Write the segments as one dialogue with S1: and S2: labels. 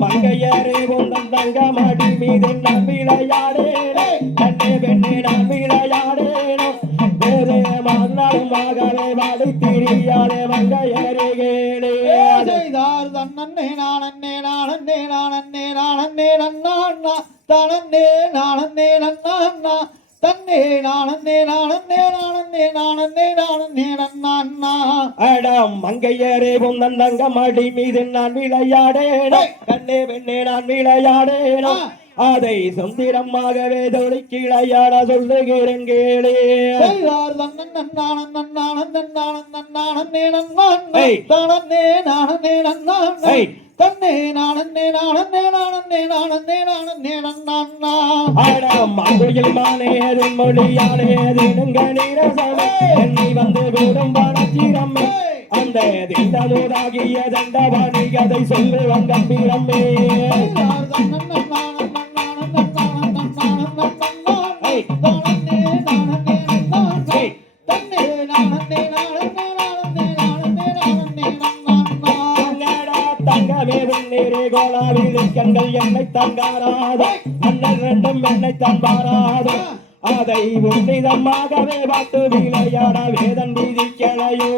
S1: மங்கையரே கொண்டம் தங்க மடி மீது நம்பிளையாடே தன்னே பெண்ணே நம்பிளையாடே வேறே மன்னாலும் மகளே வாடி திரியாடே மங்கையரே கேளே
S2: செய்தார் தன்னே நானே நானே நானே நானே நன்னா தானே நானே நன்னா தன்னே நானே நானே நானே நானே நானே நன்னா
S1: அடம் மங்கையரே உந்தன் தங்கமடி மீது நான் விளையாடேனோ? கண்ணே பெண்ணே நான் விளையாடேனோ? அதை சுந்தரமாகவே தொலை கீழையாட சொல்லுகிறேன் கேளே.
S2: தன்னே நானே நானே நானே நானே நானே நன்னா
S1: ஆடம் மொழியில் மானேது மொழியானேது நிரசமே. என்னை வந்து கூடும் வனச்சிரமே. அந்த திண்டலூராகிய தண்டவாணி கதை சொல்லுவன் கம்பீரமே. தங்கடா தங்கமே வெண்ணீரே கோலாவிலே கண்கள் என்னை தங்காராதோ அண்ணன் ரெண்டும் என்னை தன்பாராதோ அதை உன்னிதமாகவே பார்த்து விளையாட வேதன் விதிக்கலையோ.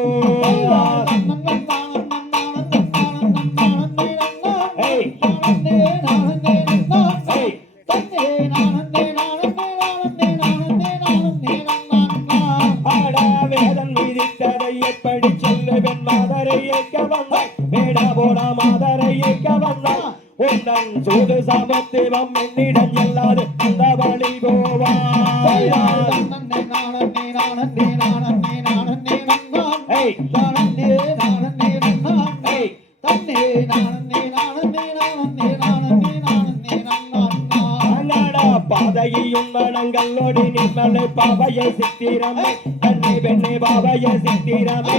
S1: சொல்லுவன் மாதரை ஏற்க வந்தாய். மேடா போடா மாதரை ஏற்க வந்தாய். உன்னன் சூது சமத்துவம் என்னிடம் எல்லாது அந்த வழி அண்ணாடா பாதையும் மனங்களோடு நிம்மலை பாவைய சித்திரமே. தன்னை பெண்ணை பாவைய சித்திரமே.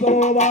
S1: கோவா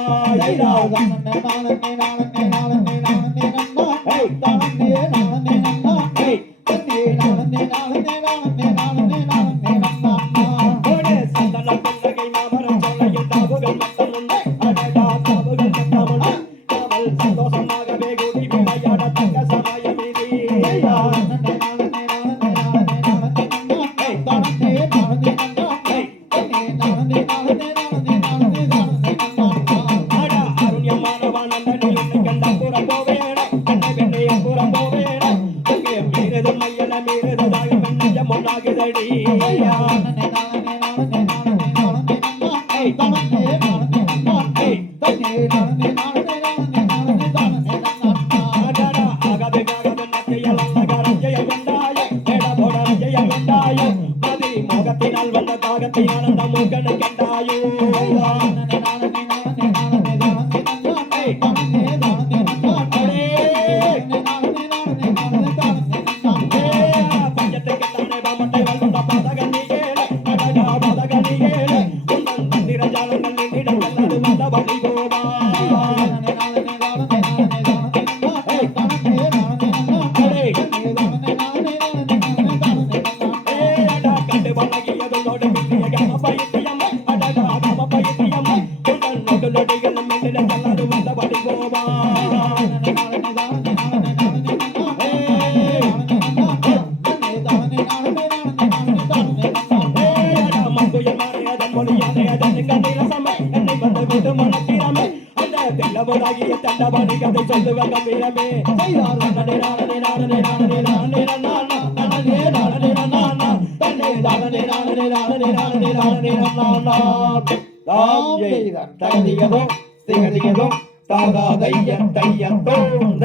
S1: போவேட கண்ணை வெண்ணை அப்புறம் போவேட மீறதும் மையன மீறதுதாக பெண்ணைய முன்னாகுதடி. விட்டு மனத்திரமே அந்த தெல்லவராகிய தண்டவாணி கதை சொல்லுவ கம்பீரமே தாம் தகதியதோ திகதியதும் தாதா தைய தையத்தோம்